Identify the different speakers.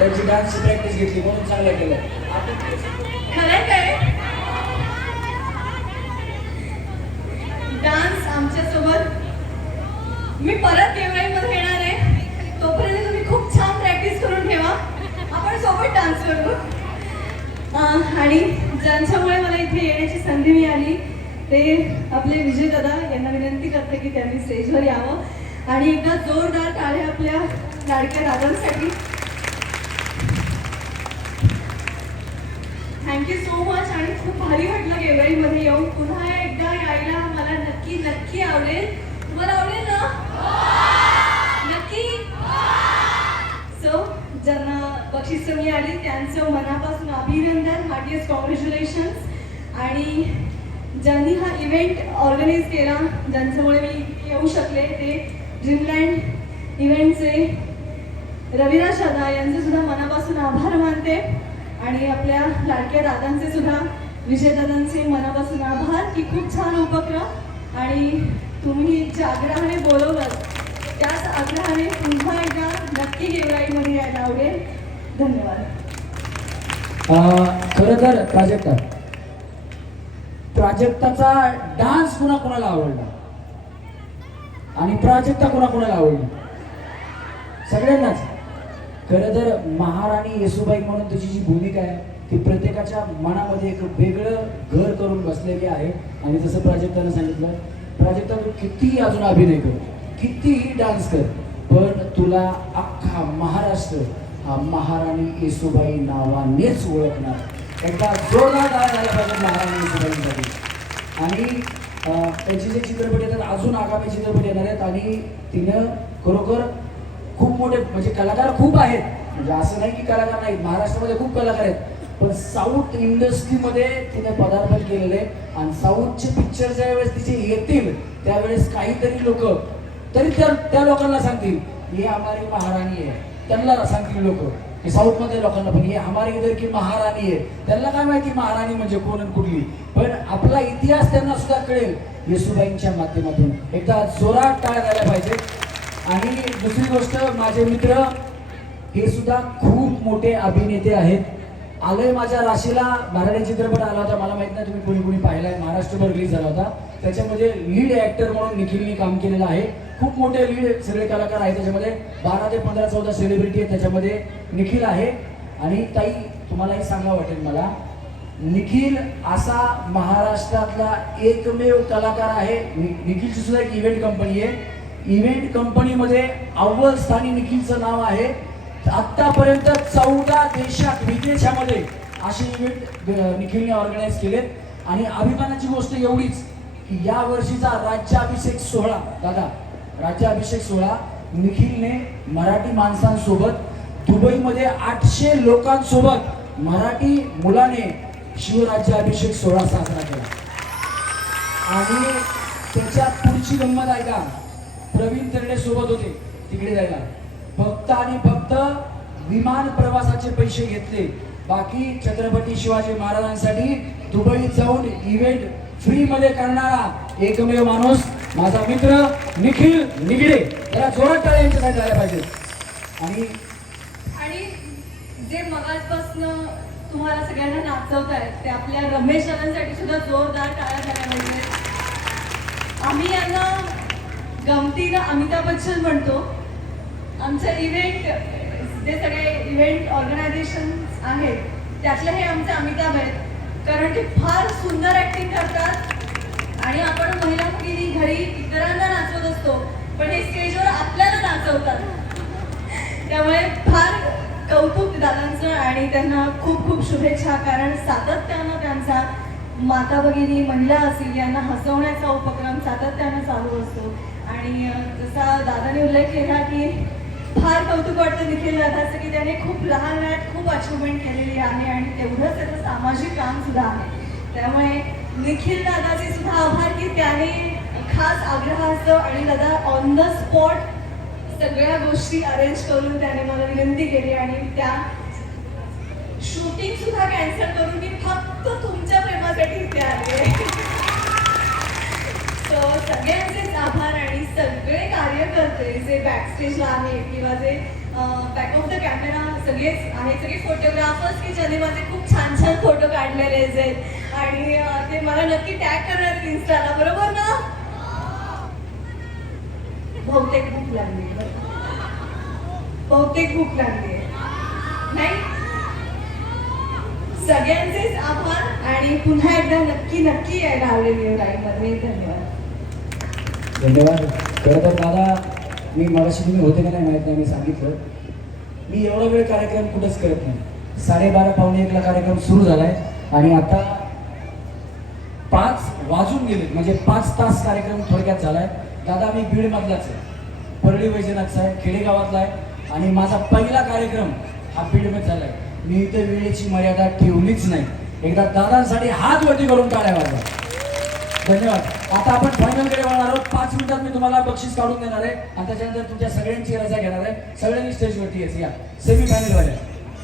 Speaker 1: त्यांची डान्सची प्रॅक्टिस घेतली म्हणून चांगलं केलं.
Speaker 2: खरं काय? डान्स आमच्यासोबत. मी परत केवळाईमध्ये येणार आहे. तोपर्यंत तुम्ही खूप छान प्रॅक्टिस करून ठेवा. आपण सोबत डान्स करू. आणि ज्यांच्यामुळे मला इथे येण्याची संधी मिळाली ते आपले विजय दादा यांना विनंती करते की त्यांनी स्टेजवर यावं. आणि एकदा जोरदार टाळ्या आपल्या लाडक्या दादांसाठी. थँक्यू सो मच आणि खूप भारी वाटलं गेवराईमध्ये येऊन. पुन्हा एकदा यायला मला नक्की नक्की आवडेल. तुम्हाला आवडेल ना? नक्की? सो ज्यांना बक्षीस मी आली. त्यांचं मनापासून अभिनंदन. हार्टियस्ट कॉंग्रॅच्युलेशन्स आणि ज्यांनी हा इव्हेंट ऑर्गनाईज केला ज्यांच्यामुळे मी येऊ शकले ते ड्रीमलँड इव्हेंटचे रविराज दादा यांचे सुद्धा मनापासून आभार मानते. आणि आपल्या लाडक्या दादांचे सुद्धा विजयदादांचे मनापासून आभार की खूप छान उपक्रम. आणि तुम्ही ज्या आग्रहाने बोलवलं त्याच आग्रहाने पुन्हा एकदा नक्की गेवराईमध्ये यायला आवडेल. धन्यवाद.
Speaker 1: खरं तर प्राजक्ता प्राजक्ताचा डान्स कुणा कोणाला आवडला? आणि प्राजक्ता कुणा कोणाला आवडली? सगळ्यांनाच. खरं तर महाराणी येसुबाई म्हणून तुझी जी भूमिका आहे ती प्रत्येकाच्या मनामध्ये एक वेगळं घर करून बसलेली आहे. आणि जसं प्राजक्तानं सांगितलं प्राजक्ता तू कितीही अजून अभिनय कर कितीही डान्स कर पण तुला अख्खा महाराष्ट्र हा महाराणी येसुबाई नावानेच ओळखणार. एकदा जोरदार टाळ्या झाल्या महाराणी येसुबाईंसाठी. आणि त्यांचे जे चित्रपट येतात अजून आगामी चित्रपट येणार आहेत. आणि तिनं खरोखर मोठे म्हणजे कलाकार खूप आहेत. म्हणजे असं नाही की कलाकार नाहीत महाराष्ट्रामध्ये खूप कलाकार आहेत. पण साऊथ इंडस्ट्रीमध्ये तिने पदार्पण केलेले आणि साऊथचे पिक्चर ज्या वेळेस तिचे येतील त्यावेळेस काहीतरी लोक तरी त्या त्या लोकांना सांगतील ही हमारी महाराणी आहे. त्यांना सांगतील लोक की साऊथमध्ये लोकांना पण हे हमारी इधर की महाराणी आहे. त्यांना काय माहिती महाराणी म्हणजे कोण आणि कुठली. पण आपला इतिहास त्यांना सुद्धा कळेल येसुबाईंच्या माध्यमातून. एकदा जोरात टाळ्या झाल्या पाहिजेत आणि दुसरी गोष्ट माझे मित्र हे सुद्धा खूप मोठे अभिनेते आहेत. आलंय माझ्या राशीला मराठी चित्रपट आला होता मला माहीत नाही तुम्ही कोणी कोणी पाहिलाय महाराष्ट्रभर रिलीज झाला होता. त्याच्यामध्ये लीड ऍक्टर म्हणून निखिलने काम केलेलं आहे. खूप मोठे लीड सगळे कलाकार आहेत त्याच्यामध्ये. बारा ते पंधरा चौदा सेलिब्रिटी आहेत त्याच्यामध्ये निखिल आहे. आणि ताई तुम्हालाही सांगा वाटेल मला. निखिल असा महाराष्ट्रातला एकमेव कलाकार आहे. नि- निखिलची सुद्धा एक इव्हेंट कंपनी आहे. इव्हेंट कंपनीमध्ये अव्वल स्थानी निखिलचं नाव आहे. आतापर्यंत चौदा देशात विदेशामध्ये असे इव्हेंट निखिलने ऑर्गनाईज केलेत. आणि अभिमानाची गोष्ट एवढीच की या वर्षीचा राज्याभिषेक सोहळा दादा राज्याभिषेक सोहळा निखिलने मराठी माणसांसोबत दुबईमध्ये आठशे लोकांसोबत मराठी मुलाने शिवराज्याभिषेक सोहळा साजरा केला. आणि त्याच्यात पुढची गंमत ऐका. प्रवीण तरडे सोबत होते तिकडे जायला. फक्त आणि फक्त विमान प्रवासाचे पैसे घेतले. बाकी छत्रपती शिवाजी महाराजांसाठी दुबईत जाऊन इव्हेंट फ्री मध्ये करणारा एकमेव माणूस माझा मित्र निखिल निगडे. त्याला जोरात टाळ्या यांच्यासाठी झाल्या पाहिजे. आणि
Speaker 2: आणि जे मगाजपासनं तुम्हाला सगळ्यांना नाचवत आहेत ते आपल्या रमेश सुद्धा जोरदार टाळ्या झाल्या पाहिजे आम्ही यांना गमतीनं अमिताभ बच्चन म्हणतो. आमचं इव्हेंट जे सगळे इव्हेंट ऑर्गनायझेशन आहेत त्यातले हे आमचे अमिताभ आहेत. कारण ते फार सुंदर ऍक्टिंग करतात. आणि आपण महिला मुलींनी घरी इतरांना नाचवत असतो पण हे स्टेजवर आपल्याला नाचवतात. त्यामुळे फार कौतुक दादांचं आणि त्यांना खूप खूप शुभेच्छा कारण सातत्यानं त्यांचा माता भगिनी महिला असतील यांना हसवण्याचा उपक्रम सातत्यानं चालू असतो. आणि जसा दादाने उल्लेख केला की फार कौतुक वाटतं निखिल दादाचं की त्याने खूप लहान वयात खूप अचिव्हमेंट केलेली आहे आणि तेवढंच त्याचं सामाजिक काम सुद्धा आहे. त्यामुळे निखिल दादाचे सुद्धा आभार की त्याने खास आग्रहाचं आणि दादा ऑन द स्पॉट सगळ्या गोष्टी अरेंज करून त्याने मला विनंती केली आणि त्या शूटिंग सुद्धा कॅन्सल करून मी फक्त तुमच्या प्रेमासाठी इथे आले. So, सगळे कार्यकर्ते जे बॅकस्टेजला आहेत किंवा जे बॅक ऑफ द कॅमेरा सगळेच आहेत सगळे फोटोग्राफर्स की ज्याने माझे खूप छान छान फोटो काढलेले आहेत. आणि ते मला नक्की टॅग करणार आहेत इन्स्टाला बरोबर ना? बहुतेक भूक लागली. बहुतेक भूक लागली. नाही? सगळ्यांचेच आभार आणि पुन्हा एकदा नक्की नक्की यायला आवडेल लाईव्ह धन्यवाद.
Speaker 1: धन्यवाद. खरं तर दादा मी मगाशी तुम्ही होते का नाही माहीत नाही मी सांगितलं. मी एवढा वेळ कार्यक्रम कुठंच करत नाही. साडेबारा पावणे एकला कार्यक्रम सुरू झालाय आणि आता पाच वाजून गेले म्हणजे पाच तास कार्यक्रम थोडक्यात झालाय. दादा मी बीडमधलाच आहे. परळी वैजनाथचा आहे खेडेगावातला आहे. आणि माझा पहिला कार्यक्रम हा बीडमध्ये झालाय. मी इथे वेळेची मर्यादा ठेवलीच नाही. एकदा दादांसाठी हात वरती करून टाळ्या वाजवा. धन्यवाद. आता आपण फायनलकडे वळणार आहोत. पाच मिनिटात मी तुम्हाला बक्षीस काढून देणार आहे. आणि त्याच्यानंतर तुमच्या सगळ्यांची रजा घेणार आहे. सगळ्यांनी स्टेजवरती येस या. सेमी फायनल वाले.